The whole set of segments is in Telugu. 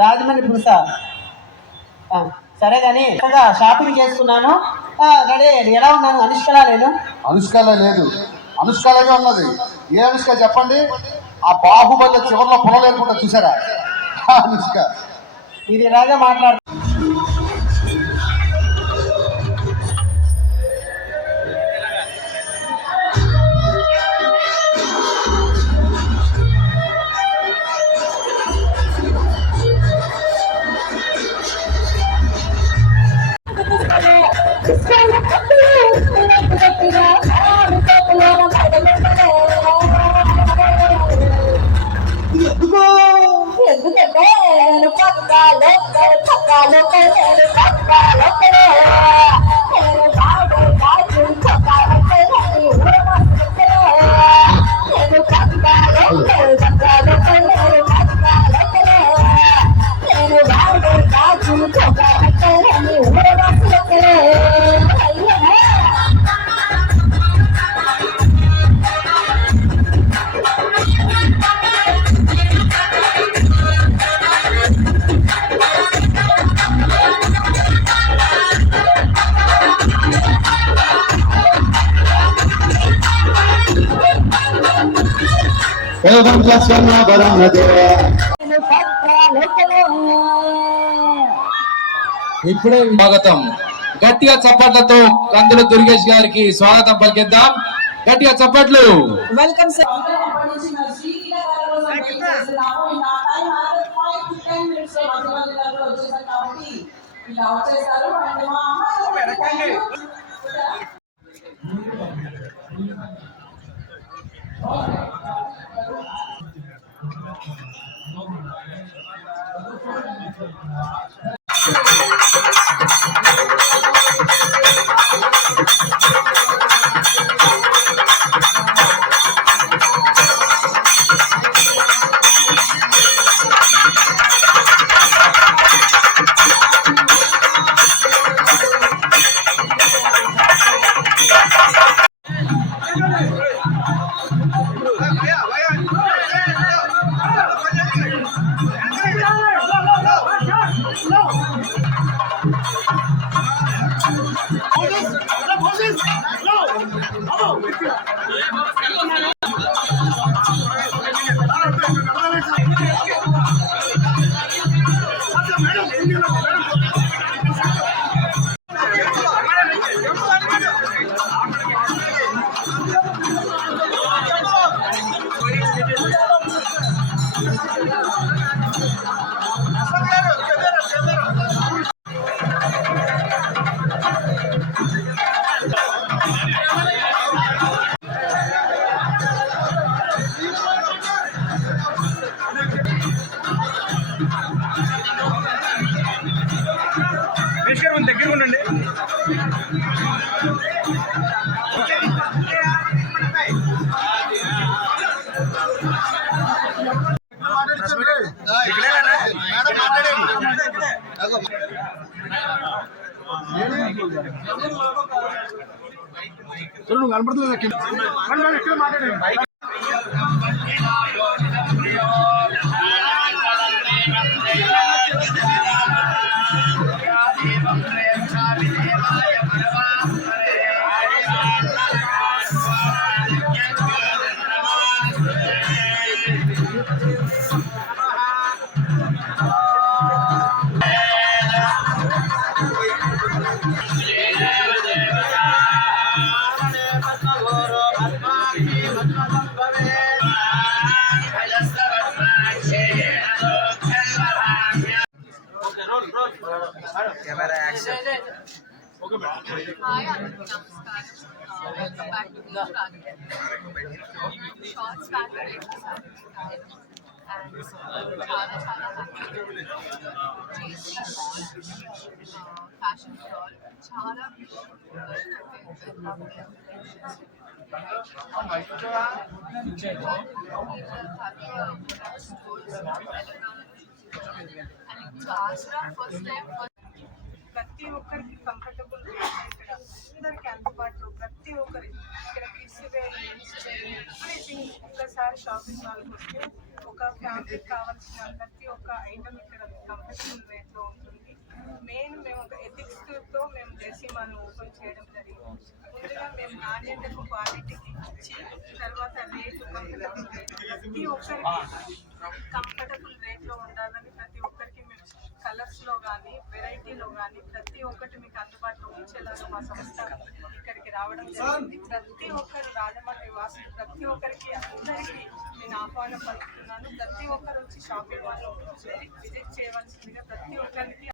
రాజమండ్రి పులుస. సరే కానీ షాపింగ్ చేసుకున్నాను. రెడీ ఎలా ఉన్నాను? అనుష్కలా నేను? అనుష్కలా లేదు, అనుష్కలాగే ఉన్నది. ఏ అనుష్క చెప్పండి? ఆ బాహుబలి చివరిలో పొలలేకుండా చూసారా అనుష్క? మీరు ఇలాగే మాట్లాడుతున్నారు. ఎందుకంటే నేను పక్కాలో పక్కాలో నేను పక్కాలో నేను బాగా కాదు పక్కాలంటే నేను పక్కాలో పక్కాలో నేను పక్కాలో నేను బాగా కాదు పక్కాలంటే నేను ఊరవాసులే. ఇప్పుడే స్వాగతం. గట్టిగా చప్పట్లతో కందుల దుర్గేష్ గారికి స్వాగతం పలికిద్దాం. గట్టిగా చప్పట్లు. Welcome sir. దగ్గర ఉండండి. నువ్వు కనపడుతుంది మాట్లాడండి. Hi, namaskar. Welcome back to the short standard exercise. And చాలా ఫ్యాషన్ స్టాల్ చాలా ప్రతి ఒక్కరికి కంఫర్టబుల్ ఇక్కడ అందరికి అందుబాటులో ప్రతి ఒక్కరికి ఇక్కడ కిడ్స్ వేర్ ఎవ్రీథింగ్. ఒక్కసారి షాపింగ్ మాల్కి వస్తే ఒక ఫ్యామిలీకి కావాల్సిన ప్రతి ఒక్క ఐటమ్ ఇక్కడ కంఫర్టబుల్ రేట్లో ఉంటుంది. మెయిన్ మేము ఒక ఎథిక్స్తో మేము జెర్సీమాను ఓపెన్ చేయడం జరిగింది. ముందుగా మేము నాణ్యతకు క్వాలిటీకి ఇచ్చి తర్వాత రేటు కంఫర్టబుల్ రేట్ ప్రతి ఒక్కరికి కంఫర్టబుల్ రేట్లో ఉండాలని ప్రతి ఒక్కరికి మేము కలర్స్లో కానీ వెరైటీలో కానీ ప్రతి ఒక్కటి మీకు అందుబాటులో ఉంచేలాగా మా సంస్థ ఇక్కడికి రావడం జరిగింది. ప్రతి ఒక్కరు రాజమండ్రి వాసులు ప్రతి ఒక్కరికి అందరికీ నేను ఆహ్వానం పలుకుతున్నాను. ప్రతి ఒక్కరు వచ్చి షాపింగ్ మాల్లో విజిట్ చేయవలసిందిగా ప్రతి ఒక్కరికి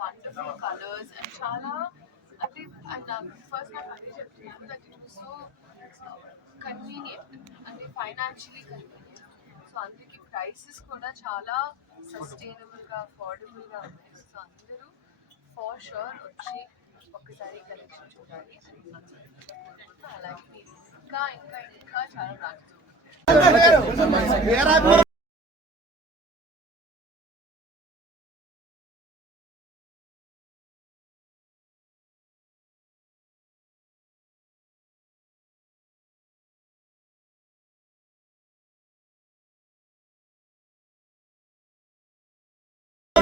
wonderful colors and chala and first నాకు అదే చెప్తున్నాను that it was so convenient and financially convenient. So అందుకే ప్రైసెస్ కూడా చాలా సస్టైనబుల్గా అఫోర్డబుల్గా ఉన్నాయి. సో అందరూ ఫర్ షూర్ వచ్చి ఒక్కసారి కలెక్షన్ చూడాలి. అలాగే ఇంకా ఇంకా ఇంకా చాలా బ్రాంచెస్